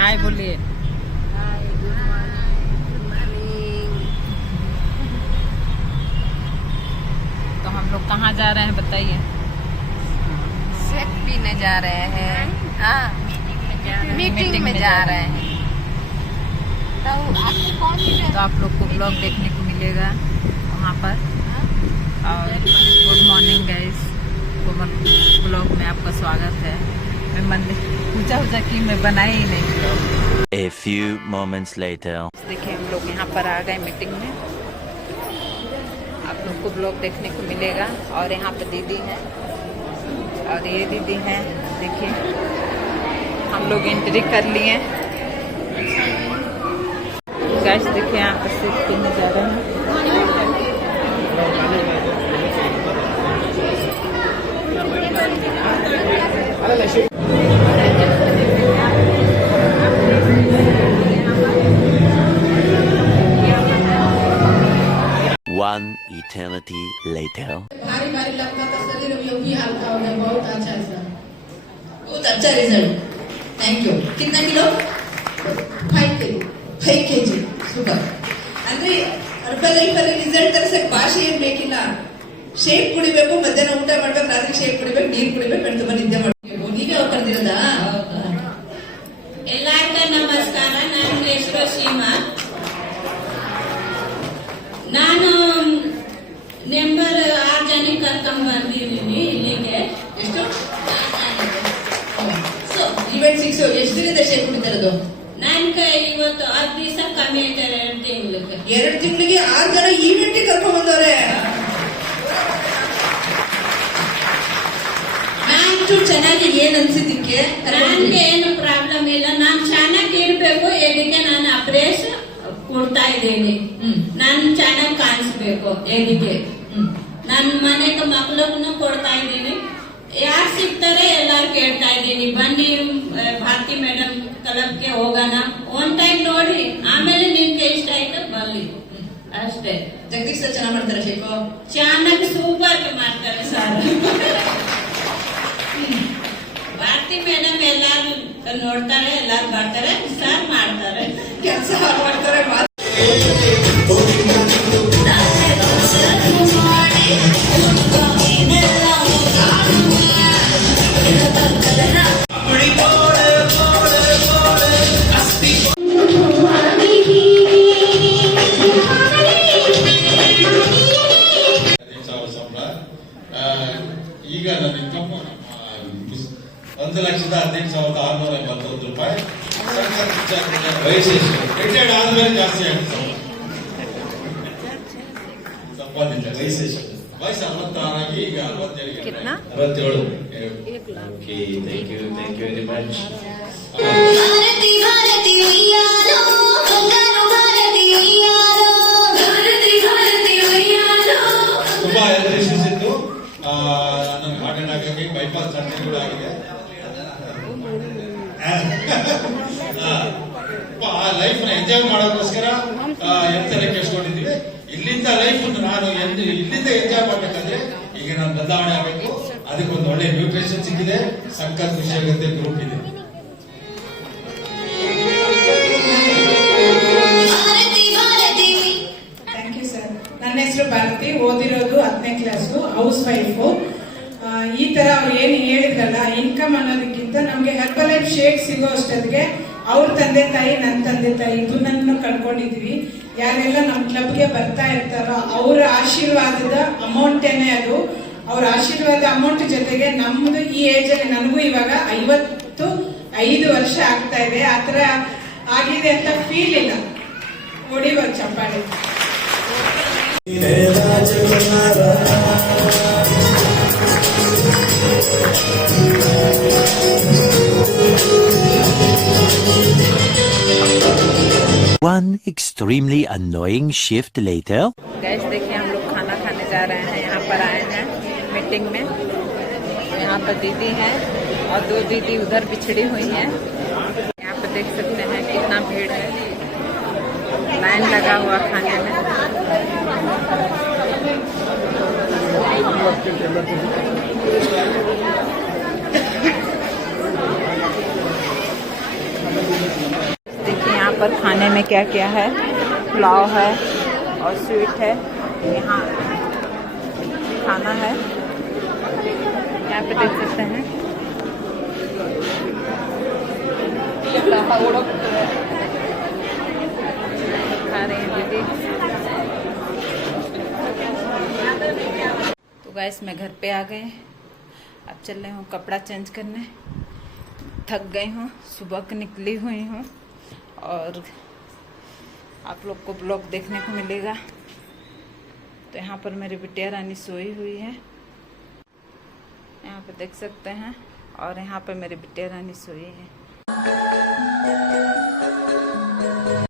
हाय बोलिए। हाय, good morning. तो हम लोग कहाँ जा रहे हैं बताइए। शेक पीने जा रहे हैं। हाँ, मीटिंग में जा रहे हैं। तो आपको कौन सी तो आप लोग को ब्लॉग देखने को मिलेगा वहाँ पर। और गुड मॉर्निंग गाइस, कोमल ब्लॉग में आपका स्वागत है। मैं मंदिर पूजा की मैं बनाई ही नहीं blog. A few moments later. देखिए हम लोग यहाँ पर आ गए मीटिंग में। आप लोग को ब्लॉग देखने को मिलेगा। और यहाँ पर दीदी है और ये दीदी है। देखिए हम लोग एंट्री कर लिए। गैस देखिए यहाँ पर सीट पीने जा रहे हैं। 1 eternity later. भारी भारी लगता था शरीर में भी हल्का हो गया। बहुत अच्छा सर, बहुत अच्छा रिजल्ट। Thank you. कितना किलो? 5 kg super. ಅಂದ್ರೆ ಅರ್ಬಲೈಫಲ್ಲಿ ರಿಸಲ್ಟ್ ತರಸಕ್ಕೆ ಭಾಷೆ ಏನ್ ಬೇಕಿಲ್ಲ. ಶೇಕ್ ಕುಡಿಬೇಕು, ಮಧ್ಯಾಹ್ನ ಊಟ ಮಾಡ್ಬೇಕು, ರಾತ್ರಿ ಶೇಕ್ ಕುಡಿಬೇಕು, ನೀರು ಕುಡಿಬೇಕು, ಕಣ್ ತುಂಬ ನಿದ್ದೆ ಮಾಡಬೇಕು. ನೀವೇ ಅವ್ರು ಕರೆದಿರೋದಾ? ಎಲ್ಲರಿಗೂ ನಮಸ್ಕಾರ. ನನ್ನ ಹೆಸರು ಸೀಮಾ. ನಾನು ನಂಬರ್ 6 ಜನ ಕರ್ಕೊಂಡ್ ಬಂದಿದ್ದೀನಿ ಇಲ್ಲಿಗೆ. ಎಷ್ಟು? ಈವೆಂಟ್ 6 ಎಷ್ಟು ದಿನದ ಶೇಕ್ ಕುಡಿತಿರೋದು? ನನ್ಗೆ ಇವತ್ತು 10 ದಿವಸ ಕಮ್ಮಿ ಆಯ್ತಾರೆ. 2 ತಿಂಗಳಿಗೆ 2 ತಿಂಗಳಿಗೆ 6 ಜನ ಈವೆಂಟ್ ಕರ್ಕೊಂಡ್ ಬಂದವ್ರೆ. ಮ್ಯಾಚು ಚೆನ್ನಾಗಿ ಏನ್ ಅನ್ಸಿದ್ದಕ್ಕೆ? ನನ್ಗೆ ಏನು ಪ್ರಾಬ್ಲಮ್ ಇಲ್ಲ. ನಾನು ಚೆನ್ನಾಗಿ ಇರ್ಬೇಕು, ಎದಿಗೆ ನಾನು ಅಪ್ರೇಸ್ ಕೊಡ್ತಾ ಇದ್ದೀನಿ. ನಾನು ಚೆನ್ನಾಗಿ ಕಾಣಿಸ್ಬೇಕು ಎದಿಗೆ. ನನ್ನ ಮನೆಗೆ ಮಕ್ಳಿಗೂ ಕೊಡ್ತಾ ಇದ್ದೀನಿ. ಯಾರು ಸಿಗ್ತಾರೆ ಎಲ್ಲಾರು ಕೇಳ್ತಾ ಇದ್ದೀನಿ, ಬನ್ನಿ ಭಾರತಿ ಮೇಡಮ್ ಕ್ಲಬ್ಗೆ ಹೋಗೋಣ, ಒನ್ ಟೈಮ್ ನೋಡಿ, ಆಮೇಲೆ ನಿಮ್ಗೆ ಇಷ್ಟ ಆಯ್ತು ಬನ್ನಿ ಅಷ್ಟೇ. ಜಗದೀಶ್ ಸರ್ ಚೆನ್ನಾಗಿ ಮಾಡ್ತಾರೆ ಶೇಕು? ಚೆನ್ನಾಗಿ ಸೂಪರ್ ಮಾಡ್ತಾರೆ ಸರ್. ಭಾರತಿ ಮೇಡಮ್ ಎಲ್ಲಾರು ನೋಡ್ತಾರೆ, ಎಲ್ಲಾರು ಬರ್ತಾರೆ, ಸರ್ ಮಾಡ್ತಾರೆ, ಕೆಲಸ ಮಾಡ್ತಾರೆ. 1,18,681 ರೂಪಾಯಿ. ವಯಸ್ಸು ರಿಟೈರ್ಡ್ ಆದ್ಮೇಲೆ ಜಾಸ್ತಿ ಆಗ್ತದೆ ಸಂಪಾದಿತ. ವಯಸ್ಸು 66 ಆಗಿ ಈಗ 67. Thank you very much. Bharati Bharati ಉಯ್ಯಾಲೋ, ಬಂಗಾರು ಭಾರತಿ ಉಯ್ಯಾಲೋ, ಭಾರತಿ ಭಾರತಿ ಉಯ್ಯಾಲೋ. ತುಂಬಾ ಹೆಲ್ತ್ ಇಶ್ಯೂಸ್ ಇತ್ತು. ನನ್ನ ಹಾರ್ಟ್ ಅಟ್ಯಾಕ್ ಆಗಿ ಬೈಪಾಸ್ ಸರ್ಜರಿ ಕೂಡ ಆಗಿದೆ. ಲೈಫ್ ನ ಎಂಜಾಯ್ ಮಾಡೋಕ್ಕೋಸ್ಕರ ಎತ್ತರ ಕೆಡ್ಸ್ಕೊಂಡಿದ್ದೀವಿ. ಇಲ್ಲಿಂದ ಲೈಫ್ ನಾನು ಇಲ್ಲಿಂದ ಎಂಜಾಯ್ ಮಾಡ್ಬೇಕಂದ್ರೆ ಈಗ ನಾನು ಬದಲಾವಣೆ ಆಗಬೇಕು. ಅದಕ್ಕೊಂದು ಒಳ್ಳೆ ನ್ಯೂಟ್ರಿಷನ್ ಸಿಕ್ಕಿದೆ. ಸಂಕಲ್ಪ ಖುಷಿ ಆಗುತ್ತೆ. ಗ್ರೂಪ್ ಇದೆ. Thank you sir. ನನ್ನ ಹೆಸರು ಭಾರತಿ. ಓದಿರೋದು 10ನೇ ಕ್ಲಾಸು, ಹೌಸ್ ವೈಫು. ಈ ತರ ಅವ್ರು ಏನು ಹೇಳಿದ್ರಲ್ಲ, ಇನ್ಕಮ್ ಅನ್ನೋದಕ್ಕಿಂತ ನಮ್ಗೆ ಹೆರ್ಬಲ್ ಲೈಫ್ ಶೇಕ್ ಸಿಗೋ ಅಷ್ಟೊತ್ತಿಗೆ ಅವ್ರ ತಂದೆ ತಾಯಿ, ನನ್ನ ತಂದೆ ತಾಯಿ ಇದನ್ನ ಕಳ್ಕೊಂಡಿದೀವಿ. ಯಾರೆಲ್ಲ ನಮ್ಮ ಕ್ಲಬ್ಗೆ ಬರ್ತಾ ಇರ್ತಾರೋ ಅವ್ರ ಆಶೀರ್ವಾದದ ಅಮೌಂಟೇನೆ ಅದು. ಅವ್ರ ಆಶೀರ್ವಾದ ಅಮೌಂಟ್ ಜೊತೆಗೆ ನಮ್ದು ಈ ಏಜ್ ಅಲ್ಲಿ, ನನಗೂ ಇವಾಗ 55 ವರ್ಷ ಆಗ್ತಾ ಇದೆ. ಆತರ ಆಗಿದೆ ಅಂತ ಫೀಲ್ ಇಲ್ಲ. ಹೊಡಿವ ಚಪ್ಪಾಳೆ. One extremely annoying shift later. Gas देखिए हम लोग खाना खाने जा रहे हैं। यहाँ पर आए हैं मीटिंग में। यहाँ पर दीदी है और 2 दीदी उधर बिछड़ी हुई हैं। यहाँ पर देख सकते हैं कितना भीड़ है, लाइन लगा हुआ खाने में। क्या क्या है, पुलाव है और स्वीट है। यहाँ खाना है, यहाँ पे देख सकते हैं। खा रहे हैं दीदी। तो गाइस मैं घर पे आ गए, अब चल रही हूँ कपड़ा चेंज करने। थक गई हूँ, सुबह की निकली हुई हूँ और आप लोग को ब्लॉग देखने को मिलेगा। तो यहाँ पर मेरी बिटिया रानी सोई हुई है, यहाँ पे देख सकते हैं। और यहाँ पे मेरी बिटिया रानी सोई है।